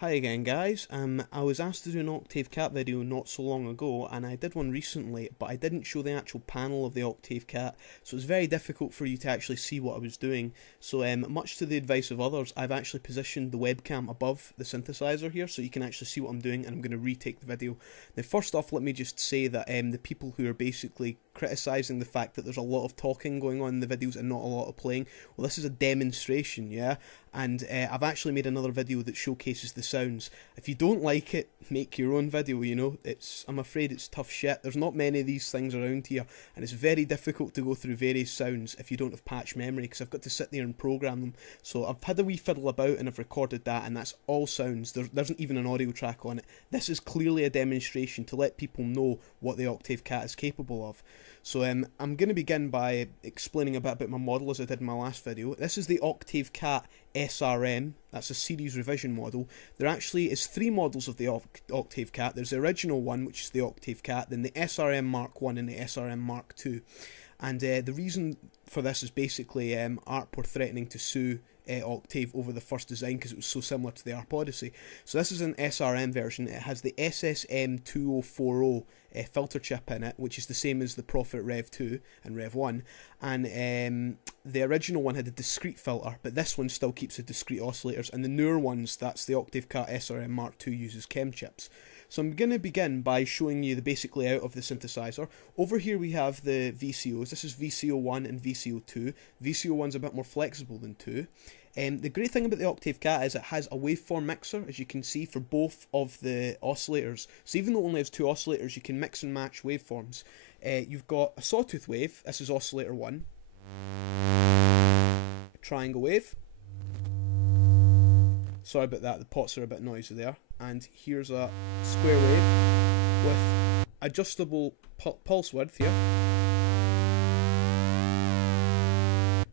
Hi again guys, I was asked to do an Octave Cat video not so long ago and I did one recently, but I didn't show the actual panel of the Octave Cat, so it's very difficult for you to actually see what I was doing. So much to the advice of others, I've actually positioned the webcam above the synthesizer here so you can actually see what I'm doing, and I'm going to retake the video. Now first off, let me just say that the people who are basically criticising the fact that there's a lot of talking going on in the videos and not a lot of playing, well, this is a demonstration, yeah? And I've actually made another video that showcases the sounds. If you don't like it, make your own video, you know. I'm afraid it's tough shit. There's not many of these things around here, and it's very difficult to go through various sounds if you don't have patch memory, because I've got to sit there and program them. So I've had a wee fiddle about and I've recorded that, and that's all sounds. There isn't even an audio track on it. This is clearly a demonstration to let people know what the Octave Cat is capable of. So I'm going to begin by explaining a bit about my model as I did in my last video. This is the Octave Cat SRM. That's a series revision model. There actually is 3 models of the Octave Cat. There's the original one, which is the Octave Cat, then the SRM Mark 1 and the SRM Mark 2. And the reason for this is basically ARP were threatening to sue Octave over the first design because it was so similar to the ARP Odyssey. So this is an SRM version. It has the SSM2040 filter chip in it, which is the same as the Prophet Rev 2 and Rev 1, and the original one had a discrete filter, but this one still keeps the discrete oscillators, and the newer ones, that's the Octave Cat SRM Mark 2, uses chem chips. So I'm going to begin by showing you the basic layout of the synthesizer. Over here we have the VCOs. This is VCO1 and VCO2. VCO1's a bit more flexible than 2. The great thing about the Octave Cat is it has a waveform mixer, as you can see, for both of the oscillators. So even though it only has 2 oscillators, you can mix and match waveforms. You've got a sawtooth wave. This is oscillator 1. A triangle wave. Sorry about that, the pots are a bit noisy there. And here's a square wave with adjustable pulse width here.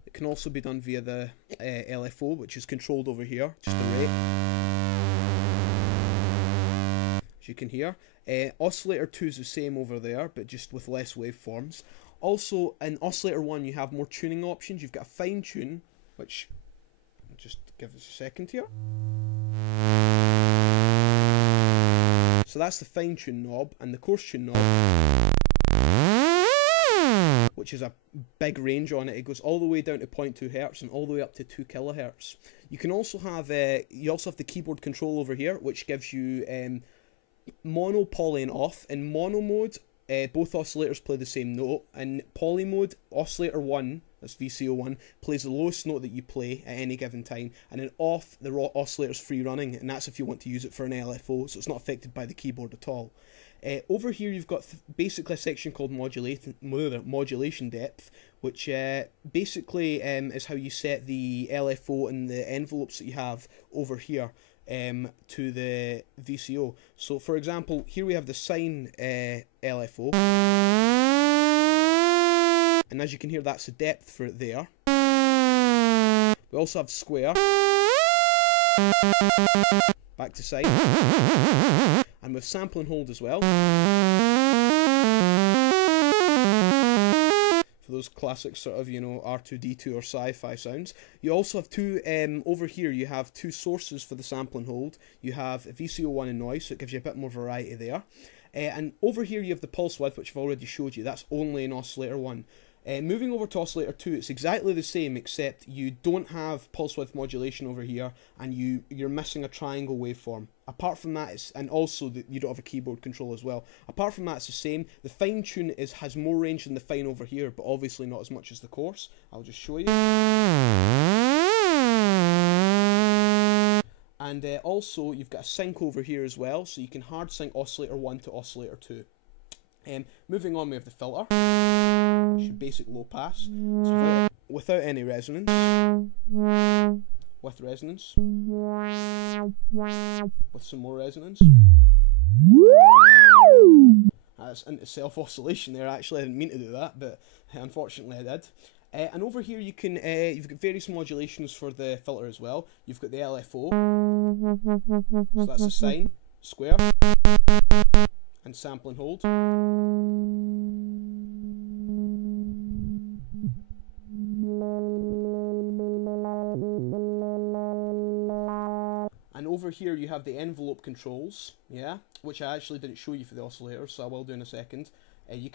It can also be done via the LFO, which is controlled over here, just a rate, as you can hear. Oscillator 2 is the same over there, but just with less waveforms. Also, in oscillator 1 you have more tuning options. You've got a fine tune, which, just give us a second here. So that's the fine tune knob, and the coarse tune knob, which is a big range on it. It goes all the way down to 0.2 Hz and all the way up to 2 kHz. You can also have the keyboard control over here, which gives you mono, poly and off. In mono mode, both oscillators play the same note. In poly mode, oscillator 1, that's VCO1, plays the lowest note that you play at any given time, and in off, the oscillator's free running, and that's if you want to use it for an LFO, so it's not affected by the keyboard at all. Over here you've got basically a section called modulation depth, which basically is how you set the LFO and the envelopes that you have over here to the VCO. So for example, here we have the sine LFO, and as you can hear, that's the depth for it there. We also have square, back to sine, and with sample and hold as well, for those classic sort of, you know, R2D2 or sci-fi sounds. You also have over here you have 2 sources for the sample and hold. You have VCO1 and noise, so it gives you a bit more variety there. And over here you have the pulse width, which I've already showed you. That's only in oscillator 1. Moving over to oscillator 2, it's exactly the same, except you don't have pulse width modulation over here, and you're missing a triangle waveform. Apart from that, and also you don't have a keyboard control as well. Apart from that, it's the same. The fine tune has more range than the fine over here, but obviously not as much as the coarse. I'll just show you. And also, you've got a sync over here as well, so you can hard sync oscillator 1 to oscillator 2. Moving on, we have the filter, which is basic low pass, so without any resonance, with resonance, with some more resonance. That's into self-oscillation there, actually. I didn't mean to do that, but unfortunately I did. And over here you can, you've got various modulations for the filter as well. You've got the LFO, so that's a sine, square, and sample and hold. And over over here you have the envelope controls, yeah, which I actually didn't show you for the oscillator, so I will do in a second. You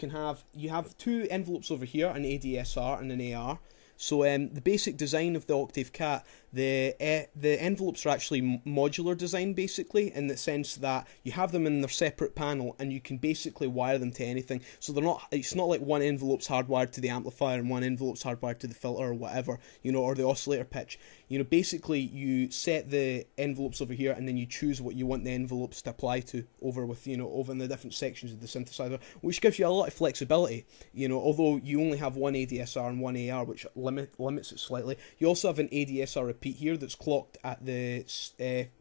have two envelopes over here, an ADSR and an AR. So the basic design of the Octave Cat, the envelopes are actually modular design, basically, in the sense that you have them in their separate panel and you can basically wire them to anything. So they're not, it's not like one envelope's hardwired to the amplifier and one envelope's hardwired to the filter or whatever, you know, or the oscillator pitch. You know, basically you set the envelopes over here and then you choose what you want the envelopes to apply to over with, you know, over in the different sections of the synthesizer, which gives you a lot of flexibility, you know, although you only have one ADSR and one AR, which limits it slightly. You also have an ADSR repeat here that's clocked at the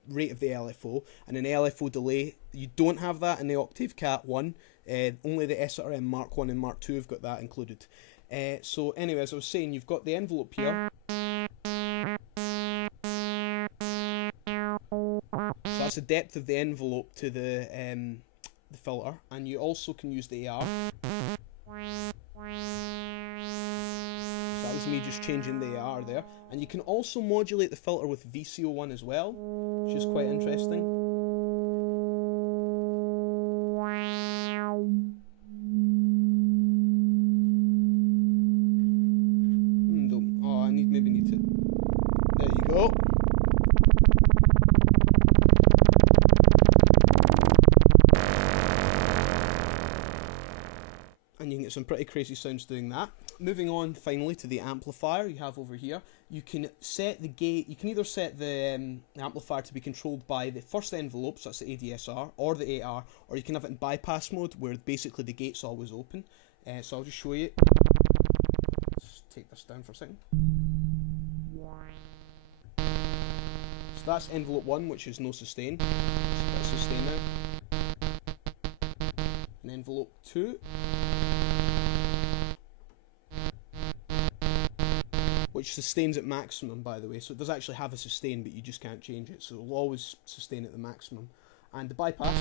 rate of the LFO, and an LFO delay. You don't have that in the Octave Cat 1, only the SRM Mark 1 and Mark 2 have got that included. So anyway, as I was saying, you've got the envelope here. So that's the depth of the envelope to the filter, and you also can use the AR. So that was me just changing the AR there, and you can also modulate the filter with VCO1 as well, which is quite interesting. Oh, maybe need to. There you go. And you can get some pretty crazy sounds doing that. Moving on finally to the amplifier you have over here. You can set the gate, you can either set the amplifier to be controlled by the first envelope, so that's the ADSR, or the AR, or you can have it in bypass mode where basically the gate's always open. So I'll just show you. Let's take this down for a second. So that's envelope 1, which is no sustain. Let's sustain now. And envelope 2. Which sustains at maximum, by the way, so it does actually have a sustain, but you just can't change it, so it will always sustain at the maximum. And the bypass.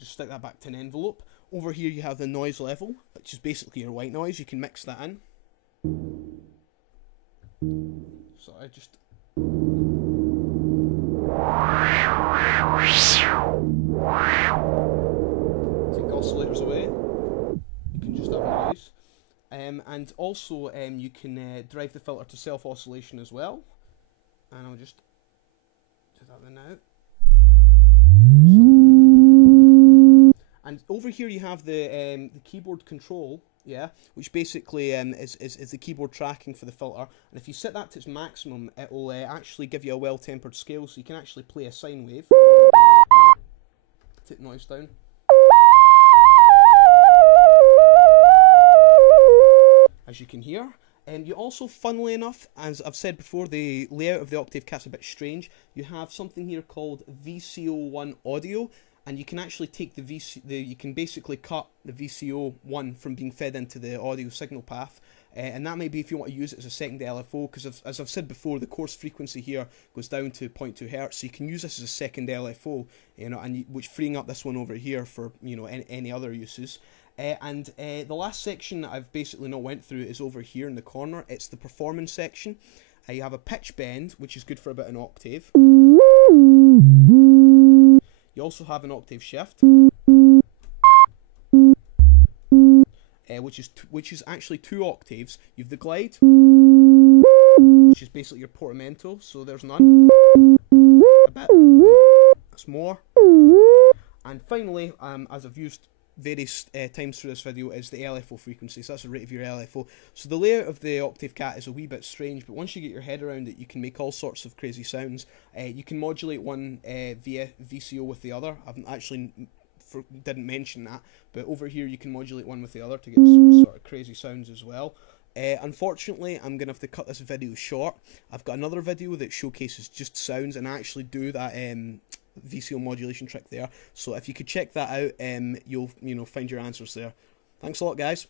Stick that back to an envelope. Over here you have the noise level, which is basically your white noise. You can mix that in. So I just take the oscillators away. You can just have a noise. And also you can drive the filter to self-oscillation as well. And I'll just do that then now. And over here you have the keyboard control, yeah, which basically is the keyboard tracking for the filter. And if you set that to its maximum, it will actually give you a well-tempered scale, so you can actually play a sine wave. Take noise down. As you can hear. You also, funnily enough, as I've said before, the layout of the Octave Cat's a bit strange. You have something here called VCO1 audio. And you can actually take you can basically cut the VCO1 from being fed into the audio signal path, and that may be if you want to use it as a second LFO, because as I've said before, the coarse frequency here goes down to 0.2 Hz, so you can use this as a second LFO, you know, and which freeing up this one over here for, you know, any other uses. And the last section that I've basically not went through is over here in the corner. It's the performance section. You have a pitch bend, which is good for about an octave. You also have an octave shift, which is actually 2 octaves. You have the glide, which is basically your portamento, so there's none. A bit. That's more. And finally, as I've used various times through this video, is the LFO frequency, so that's the rate of your LFO. So the layout of the Octave Cat is a wee bit strange, but once you get your head around it, you can make all sorts of crazy sounds. You can modulate one via VCO with the other. I haven't actually didn't mention that, but over here you can modulate one with the other to get some sort of crazy sounds as well. Unfortunately, I'm going to have to cut this video short. I've got another video that showcases just sounds, and I actually do that VCO modulation trick there. So if you could check that out, you'll find your answers there. Thanks a lot, guys.